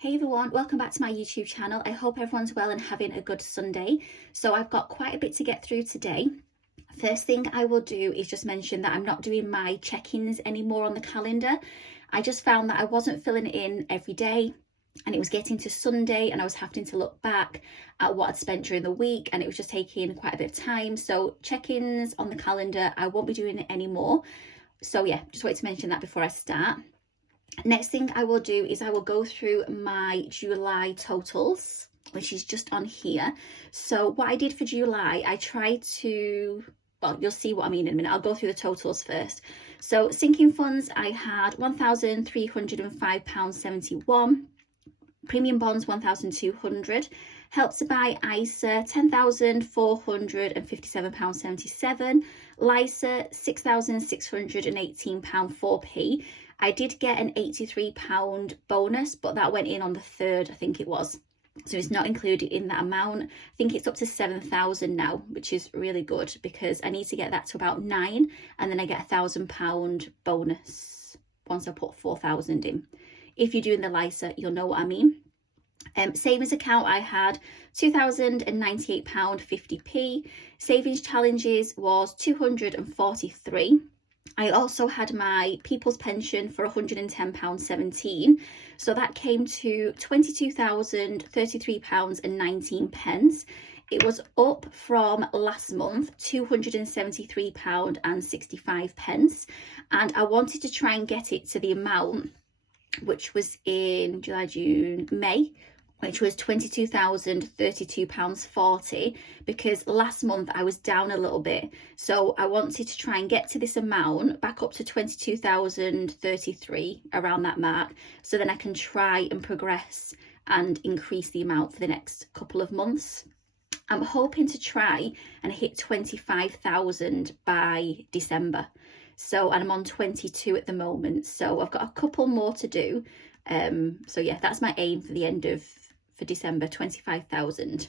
Hey everyone, welcome back to my YouTube channel. I hope everyone's well and having a good Sunday. So I've got quite a bit to get through today. First thing I will do is just mention that I'm not doing my check-ins anymore on the calendar. I just found that I wasn't filling it in every day and it was getting to Sunday and I was having to look back at what I'd spent during the week and it was just taking quite a bit of time. So check-ins on the calendar, I won't be doing it anymore. So yeah, just wanted to mention that before I start. Next thing I will do is I will go through my July totals, which is just on here. So what I did for July, I tried to, well, you'll see what I mean in a minute. I'll go through the totals first. So sinking funds, I had £1,305.71. Premium bonds, 1,200. Help to Buy ISA, £10,457.77. LISA, £6,618.4p. I did get an £83 bonus, but that went in on the 3rd, I think it was. So it's not included in that amount. I think it's up to 7,000 now, which is really good because I need to get that to about 9 and then I get £1,000 bonus once I put 4,000 in. If you're doing the LISA, you'll know what I mean. Savings account, I had £2,098.50p. Savings challenges was 243. I also had my people's pension for £110.17. So that came to £22,033.19. It was up from last month, £273.65. And I wanted to try and get it to the amount which was in July, June, May, which was £22,032.40, because last month I was down a little bit. So I wanted to try and get to this amount back up to 22,033, around that mark, so then I can try and progress and increase the amount for the next couple of months. I'm hoping to try and hit 25,000 by December. So, and I'm on 22 at the moment. So I've got a couple more to do. So yeah, that's my aim for the end of, for December, 25,000.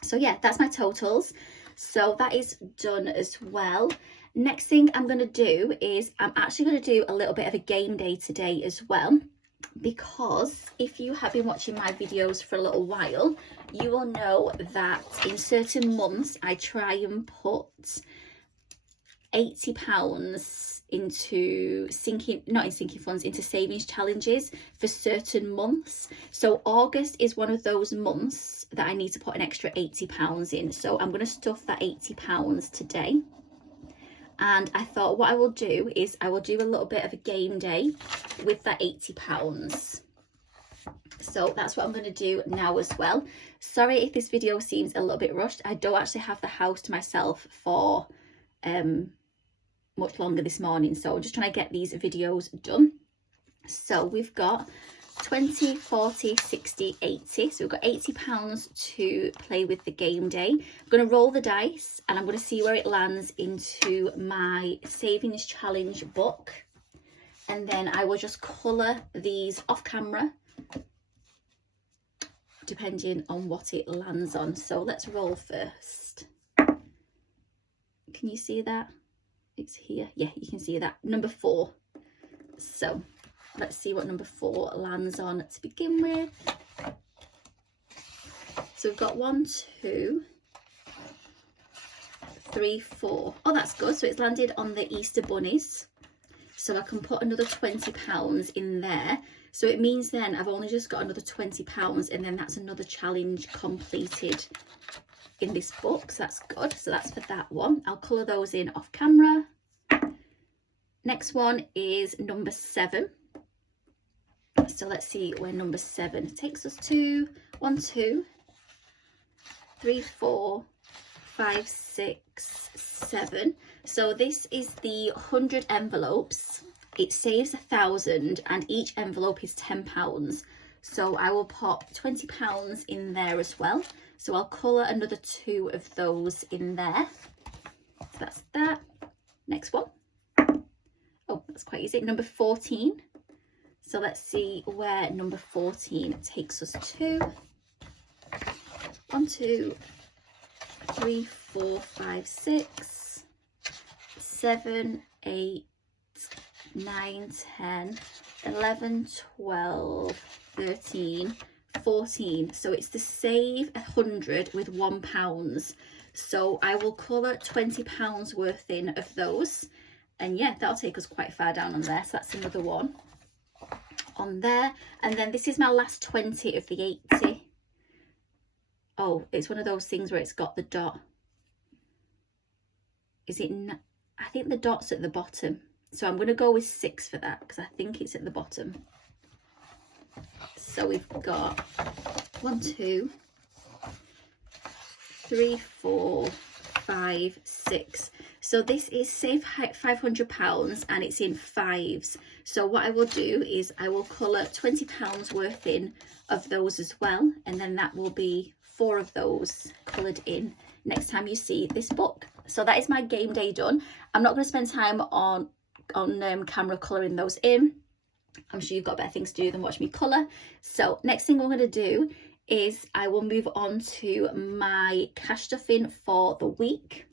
So yeah, that's my totals. So that is done as well. Next thing I'm going to do is I'm actually going to do a little bit of a game day today as well. Because if you have been watching my videos for a little while, you will know that in certain months I try and put £80 into into savings challenges for certain months. So August is one of those months that I need to put an extra £80 in. So I'm going to stuff that £80 today. And I thought what I will do is I will do a little bit of a game day with that £80. So that's what I'm going to do now as well. Sorry if this video seems a little bit rushed. I don't actually have the house to myself for much longer this morning, so I'm just trying to get these videos done. So we've got 20, 40, 60, 80. So we've got £80 to play with the game day. I'm going to roll the dice and I'm going to see where it lands into my savings challenge book. And then I will just colour these off camera, depending on what it lands on. So let's roll first. Can you see that? It's here. Yeah, you can see that. Number 4. So let's see what number 4 lands on to begin with. So we've got 1, 2, 3, 4. Oh, that's good. So it's landed on the Easter bunnies. So I can put another £20 in there. So it means then I've only just got another £20 and then that's another challenge completed in this book. So that's good. So that's for that one. I'll colour those in off camera. Next one is number 7. So let's see where number 7 takes us to. 1, 2, 3, 4, 5, 6, 7. So this is the 100 envelopes. It saves 1,000 and each envelope is £10. So I will pop £20 in there as well. So I'll colour another 2 of those in there. So that's that. Next one. Oh, that's quite easy. Number 14. So let's see where number 14 takes us to. 1, 2, 3, 4, 5, 6, 7, 8, 9, 10, 11, 12, 13, 14. So it's to save 100 with £1. So I will colour £20 worth in of those. And yeah, that'll take us quite far down on there. So that's another one on there. And then this is my last 20 of the 80. Oh, it's one of those things where it's got the dot. Is it? I think the dot's at the bottom. So I'm going to go with 6 for that because I think it's at the bottom. So we've got 1, 2, 3, 4, 5, 6. So this is save £500 and it's in 5s. So what I will do is I will colour £20 worth in of those as well. And then that will be 4 of those coloured in next time you see this book. So that is my game day done. I'm not going to spend time on camera colouring those in. I'm sure you've got better things to do than watch me colour. So next thing we're going to do is I will move on to my cash stuffing for the week.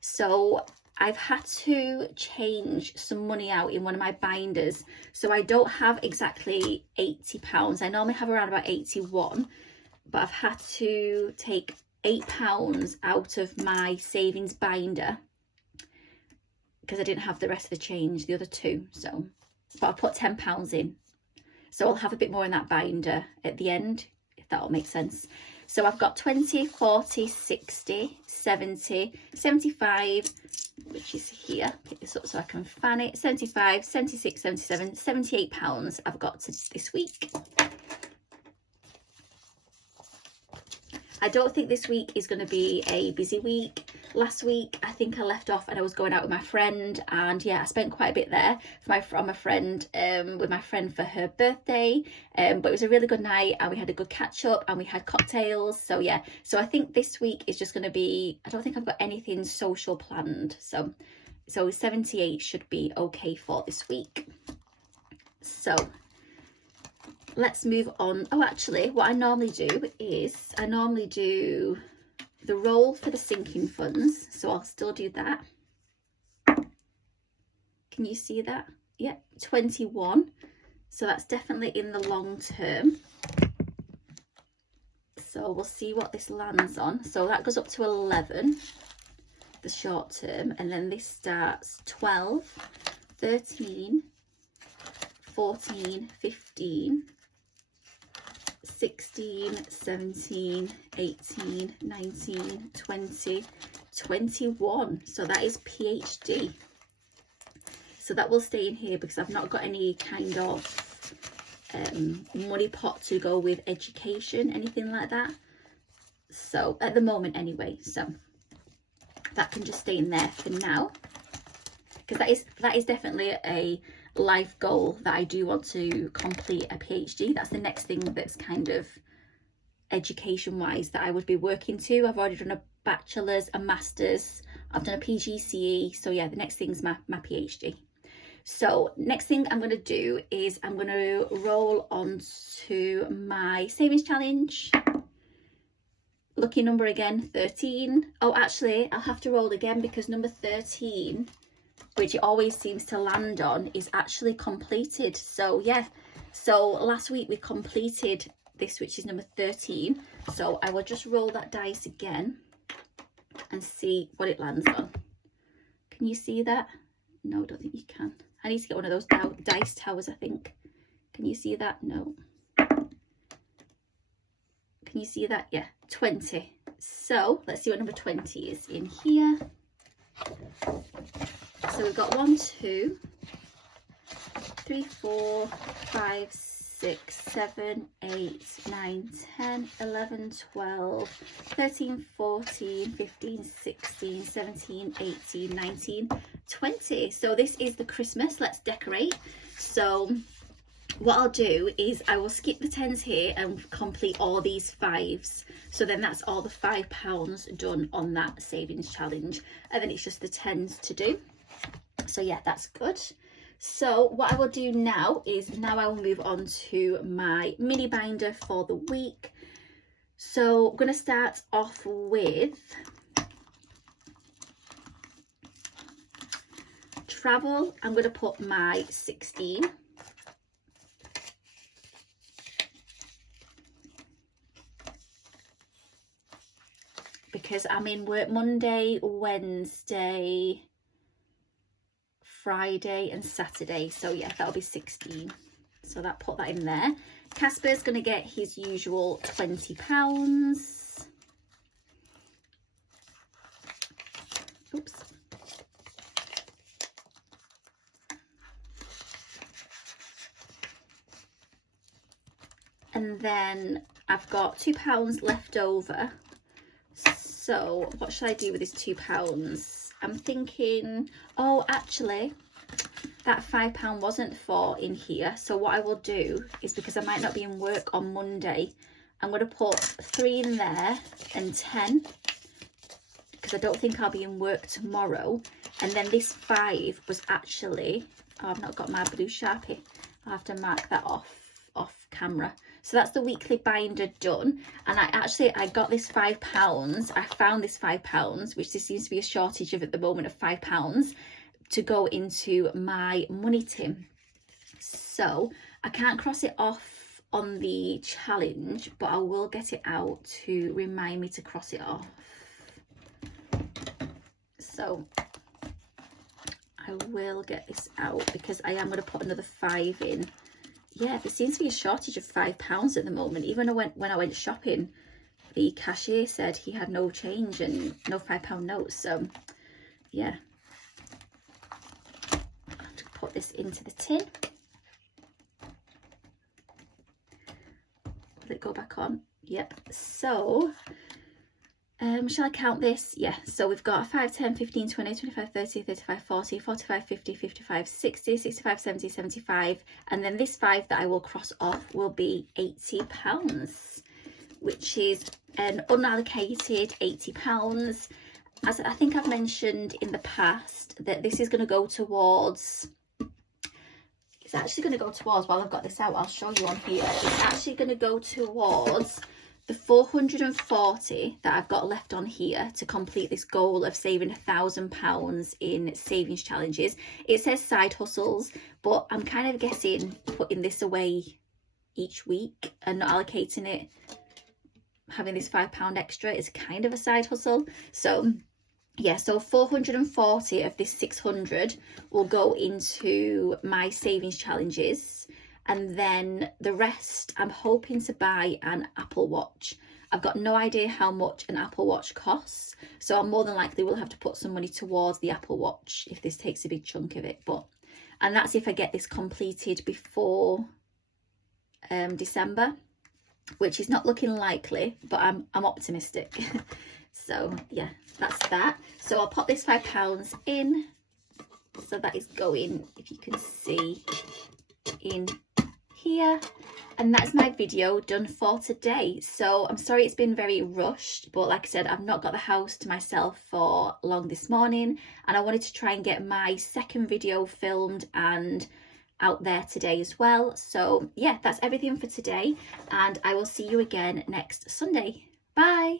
So I've had to change some money out in one of my binders. So I don't have exactly £80. I normally have around about 81, but I've had to take £8 out of my savings binder because I didn't have the rest of the change, the other 2. So, but I'll put £10 in. So I'll have a bit more in that binder at the end, if that all makes sense. So I've got 20, 40, 60, 70, 75, which is here. Pick this up so I can fan it. 75, 76, 77, £78 I've got this week. I don't think this week is going to be a busy week. Last week, I think I left off and I was going out with my friend, and yeah, I spent quite a bit there with my friend for her birthday. But it was a really good night and we had a good catch up and we had cocktails. So yeah, so I think this week is just going to be, I don't think I've got anything social planned. So 78 should be okay for this week. So let's move on. Oh, actually, what I normally do is I normally do the roll for the sinking funds. So I'll still do that. Can you see that? Yeah, 21. So that's definitely in the long term. So we'll see what this lands on. So that goes up to 11, the short term. And then this starts 12, 13, 14, 15, 16, 17, 18, 19, 20, 21. So that is PhD. So that will stay in here because I've not got any kind of money pot to go with education, anything like that. So at the moment anyway, so that can just stay in there for now, because that is definitely a life goal that I do want to complete a PhD. That's the next thing that's kind of education wise that I would be working to. I've already done a bachelor's, a master's, I've done a PGCE. So yeah, the next thing's my PhD. So next thing I'm going to do is I'm going to roll on to my savings challenge. Lucky number again, 13. Oh, actually, I'll have to roll again because number 13, which it always seems to land on, is actually completed. So yeah, so last week we completed this, which is number 13. So I will just roll that dice again and see what it lands on. Can you see that? No, I don't think you can. I need to get one of those dice towers, I think. Can you see that? No. Can you see that? Yeah, 20. So let's see what number 20 is in here. So we've got 1, 2, 3, 4, 5, 6, 7, 8, 9, 10, 11, 12, 13, 14, 15, 16, 17, 18, 19, 20. So this is the Christmas Let's Decorate. So what I'll do is I will skip the 10s here and complete all these 5s. So then that's all the £5 done on that savings challenge. And then it's just the 10s to do. So yeah, that's good. So what I will do now is I will move on to my mini binder for the week. So I'm going to start off with travel. I'm going to put my 16. because I'm in work Monday, Wednesday, Friday and Saturday. So yeah, that'll be 16. So that, put that in there. Casper's going to get his usual £20. Oops. And then I've got £2 left over. So what should I do with this £2? I'm thinking, oh, actually, that £5 wasn't for in here. So what I will do is, because I might not be in work on Monday, I'm going to put 3 in there and 10, because I don't think I'll be in work tomorrow. And then this 5 was actually, oh, I've not got my blue Sharpie. I'll have to mark that off camera. So that's the weekly binder done. And I got this £5. I found this £5, which there seems to be a shortage of at the moment, of £5 to go into my money tin. So I can't cross it off on the challenge, but I will get it out to remind me to cross it off. So I will get this out, because I am going to put another 5 in. Yeah, there seems to be a shortage of £5 at the moment. Even when I went shopping, the cashier said he had no change and no £5 notes. So yeah, I have to put this into the tin. Will it go back on? Yep. So shall I count this? Yeah, so we've got 5, 10, 15, 20, 25, 30, 35, 40, 45, 50, 55, 60, 65, 70, 75. And then this 5 that I will cross off will be £80, which is an unallocated £80. As I think I've mentioned in the past, that this is going to go towards, it's actually going to go towards, while I've got this out, I'll show you on here. It's actually going to go towards the 440 that I've got left on here to complete this goal of saving £1,000 in savings challenges. It says side hustles, but I'm kind of guessing putting this away each week and not allocating it, having this £5 extra, is kind of a side hustle. So yeah, so 440 of this 600 will go into my savings challenges. And then the rest, I'm hoping to buy an Apple Watch. I've got no idea how much an Apple Watch costs, so I more than likely will have to put some money towards the Apple Watch if this takes a big chunk of it. And that's if I get this completed before December, which is not looking likely, but I'm optimistic. So yeah, that's that. So I'll pop this £5 in. So that is going, if you can see, in here. And that's my video done for today. So I'm sorry it's been very rushed, but like I said, I've not got the house to myself for long this morning, and I wanted to try and get my second video filmed and out there today as well. So yeah, that's everything for today, and I will see you again next Sunday. Bye.